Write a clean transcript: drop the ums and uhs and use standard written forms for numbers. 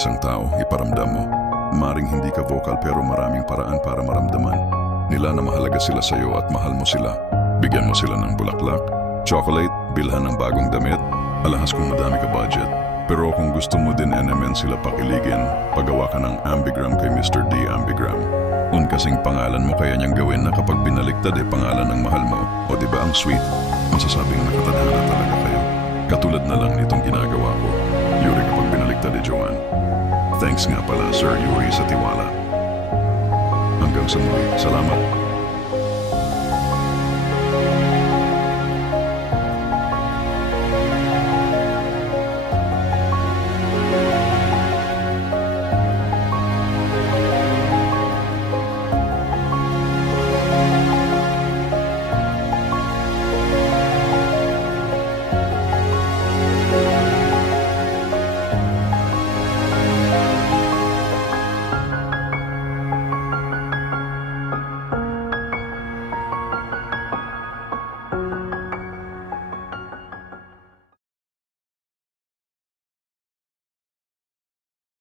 isang tao, iparamdam mo. Maring hindi ka vocal pero maraming paraan para maramdaman nila na mahalaga sila sa'yo at mahal mo sila. Bigyan mo sila ng bulaklak, chocolate, bilhan ng bagong damit, alahas kung madami ka budget. Pero kung gusto mo din NMN sila pakiligin, pagawa ka ng ambigram kay Mr. D Ambigram. Kasing pangalan mo kaya niyang gawin na kapag binaliktad pangalan ng mahal mo. O diba ang sweet? Masasabing nakatadhana talaga kayo. Katulad na lang nitong ginagawa ko. Yuri kapag binaliktad Joanne. Thanks nga pala Sir Yuri sa tiwala. Hanggang sa muli. Salamat.